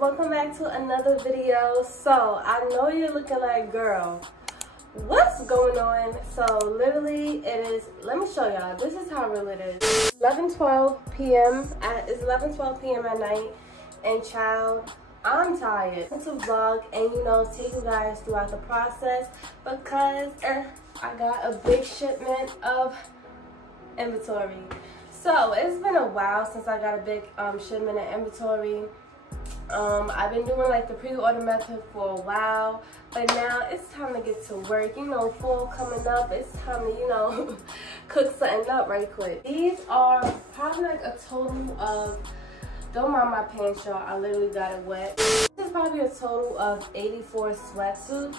welcome back to another video. So I know you're looking like, girl, what's going on? So literally it is, let me show y'all, this is how real it is. 11:12 p.m. It's 11:12 p.m. at night, and child, I'm tired to vlog and take you guys throughout the process because I got a big shipment of inventory. So it's been a while since I got a big shipment of inventory. I've been doing like the pre-order method for a while, but now it's time to get to work. Fall coming up, it's time to cook something up right quick. These are probably like a total of, don't mind my pants, y'all, I literally got it wet. This is probably a total of 84 sweatsuits,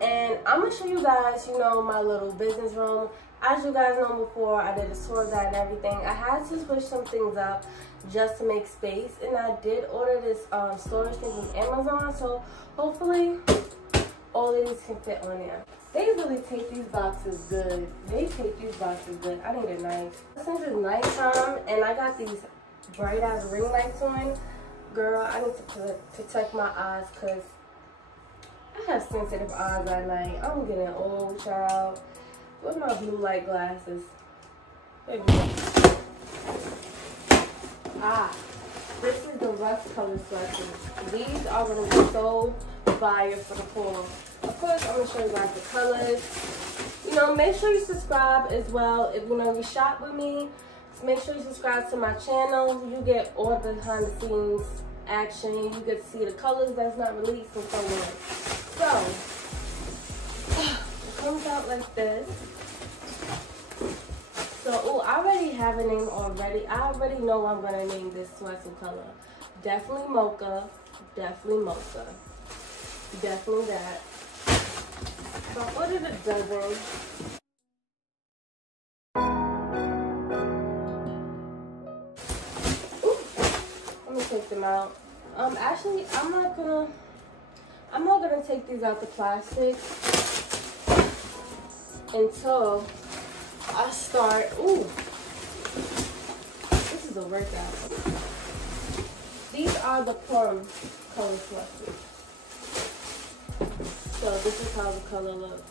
and I'm gonna show you guys my little business room. As you guys know, before I did a tour guide and everything, I had to switch some things up just to make space, and I did order this storage thing from Amazon, so hopefully all of these can fit on there. They really take these boxes good. They take these boxes good. I need a knife. Since it's nighttime and I got these bright ass ring lights on, girl, I need to protect my eyes because I have sensitive eyes at night. I'm getting old, child. With my blue light glasses. Baby. This is the rust color sweatsuit. These are gonna be so fire for the fall. Of course, I'm gonna show you guys the colors. Make sure you subscribe as well. If you shop with me, make sure you subscribe to my channel. You get all the behind the scenes action. You get to see the colors that's not released and so on. So it comes out like this. So, I already have a name already. I already know what I'm going to name this sweatsuit color. Definitely mocha. Definitely mocha. Definitely that. So I ordered a dozen. Ooh, let me take them out. Actually, I'm not gonna take these out the plastic until I start. Ooh, this is a workout. These are the plum color sweatsuits. So this is how the color looks.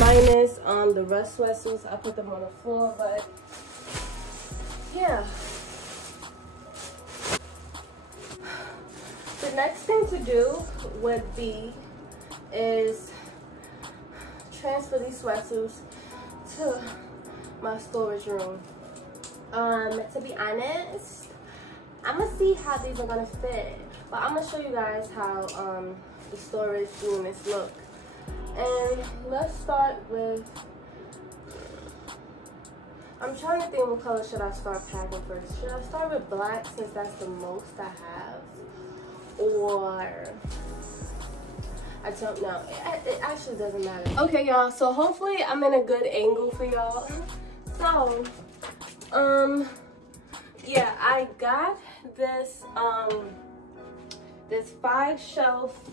Minus the rust sweatsuits, I put them on the floor, but yeah. The next thing to do would be is transfer these sweatsuits to my storage room. To be honest, I'm gonna see how these are gonna fit, but I'm gonna show you guys how the storage units look. And let's start with, I'm trying to think what color should I start packing first. Should I start with black since that's the most I have? Or, I don't know. It actually doesn't matter. Okay, y'all, so hopefully I'm in a good angle for y'all. So, yeah, I got this, this 5-shelf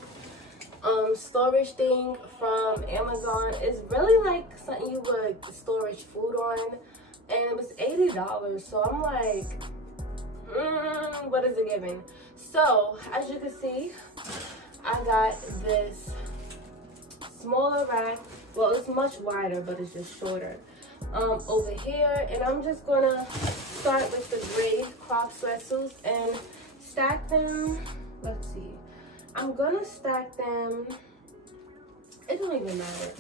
storage thing from Amazon. It's really like something you would storage food on, and it was $80, so I'm like, what is it giving? So as you can see, I got this smaller rack. Well, it's much wider, but it's just shorter over here, and I'm just gonna start with the gray crop sweatsuits and stack them. Let's see, I'm gonna stack them, it don't even matter.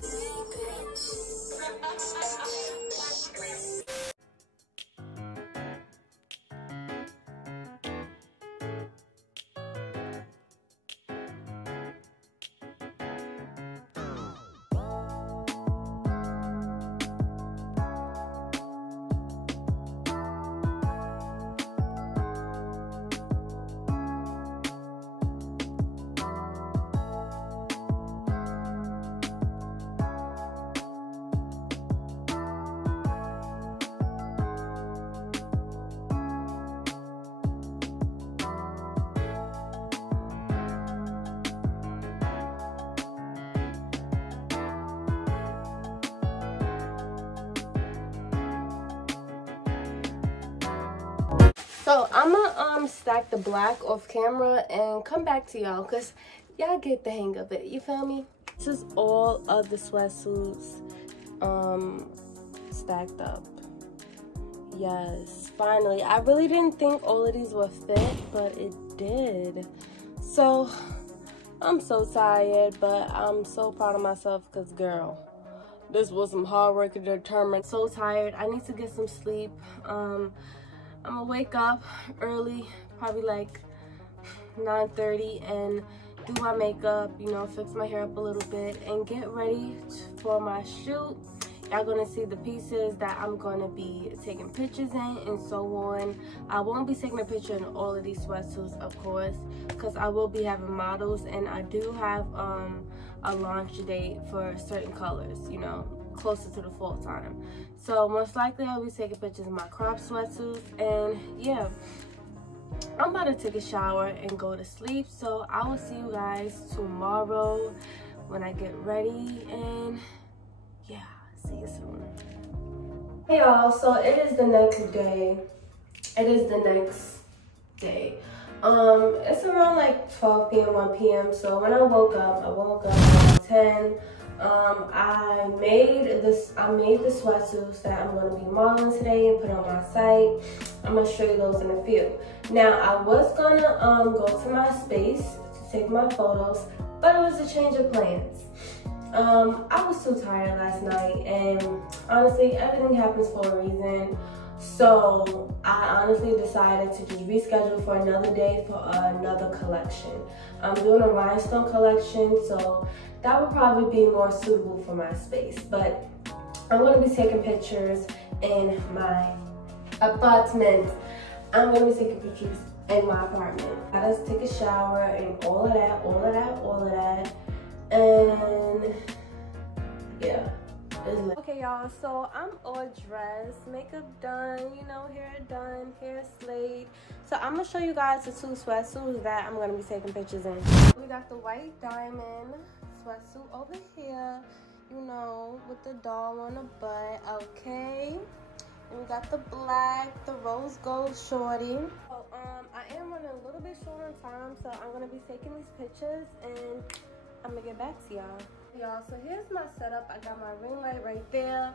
So I'm gonna stack the black off camera and come back to y'all, because y'all get the hang of it. You feel me? This is all of the sweatsuits stacked up. Yes, finally. I really didn't think all of these would fit, but it did. So I'm so tired, but I'm so proud of myself, because girl, this was some hard work and determined. So tired. I need to get some sleep. I'm gonna wake up early, probably like 9:30, and do my makeup, you know, fix my hair up a little bit and get ready for my shoot. Y'all gonna see the pieces that I'm gonna be taking pictures in and so on. I won't be taking a picture in all of these sweatsuits, of course, because I will be having models, and I do have a launch date for certain colors, you know, closer to the fall time. So most likely I'll be taking pictures of my crop sweatsuits, and yeah, I'm about to take a shower and go to sleep. So I will see you guys tomorrow when I get ready, and yeah, see you soon. Hey y'all, so it is the next day. It's around like 12 p.m. 1 p.m. So when I woke up around 10. I made the sweatsuits that I'm going to be modeling today and put on my site. I'm going to show you those in a few. Now, I was going to go to my space to take my photos, but it was a change of plans. I was too tired last night, and honestly, everything happens for a reason. So I honestly decided to just reschedule for another day for another collection. I'm doing a rhinestone collection, so that would probably be more suitable for my space. But I'm going to be taking pictures in my apartment. I'm going to be taking pictures in my apartment. I just take a shower and all of that. And yeah. Okay y'all, so I'm all dressed, makeup done, you know, hair done, hair slayed. So I'm gonna show you guys the two sweatsuits that I'm gonna be taking pictures in. We got the white diamond sweatsuit over here, you know, with the doll on the butt, okay. And we got the black, the rose gold shorty. So I am running a little bit short on time, so I'm gonna be taking these pictures and I'm gonna get back to y'all. Y'all, so here's my setup. I got my ring light right there.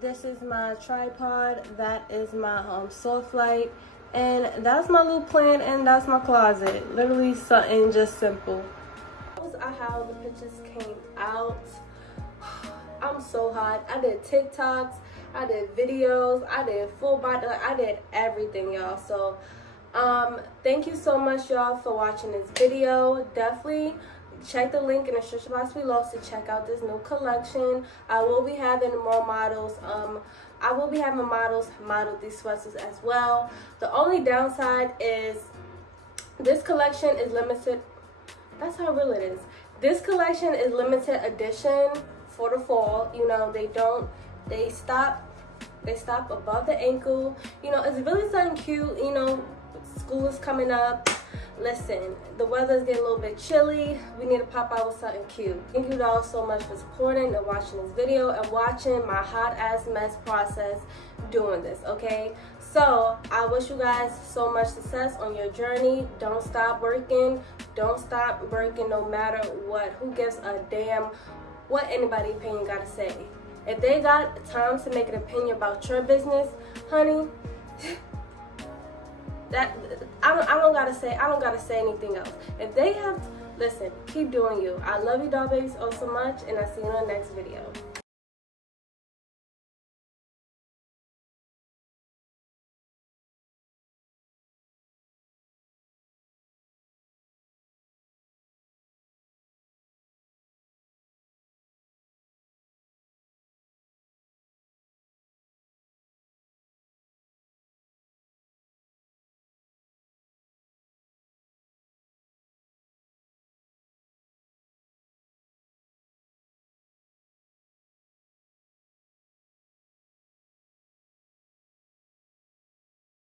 This is my tripod. That is my soft light, and that's my little plant, and that's my closet. Literally something just simple. That was how the pictures came out. I'm so hot. I did TikToks, I did videos, I did full body, I did everything, y'all. So thank you so much, y'all, for watching this video. Definitely check the link in the description box below to check out this new collection. I will be having more models. I will be having models model these sweatsuits as well. The only downside is this collection is limited. That's how real it is. This collection is limited edition for the fall. You know, they stop above the ankle. You know, it's really something cute. You know, school is coming up. Listen, the weather's getting a little bit chilly. We need to pop out with something cute. Thank you all so much for supporting and watching this video and watching my hot ass mess process doing this, okay? So I wish you guys so much success on your journey. Don't stop working. Don't stop working no matter what. Who gives a damn what anybody opinion gotta say? If they got time to make an opinion about your business, honey, that I don't gotta say anything else. If they have, listen, keep doing you. I love you, doll babies, oh so much, and I'll see you in the next video.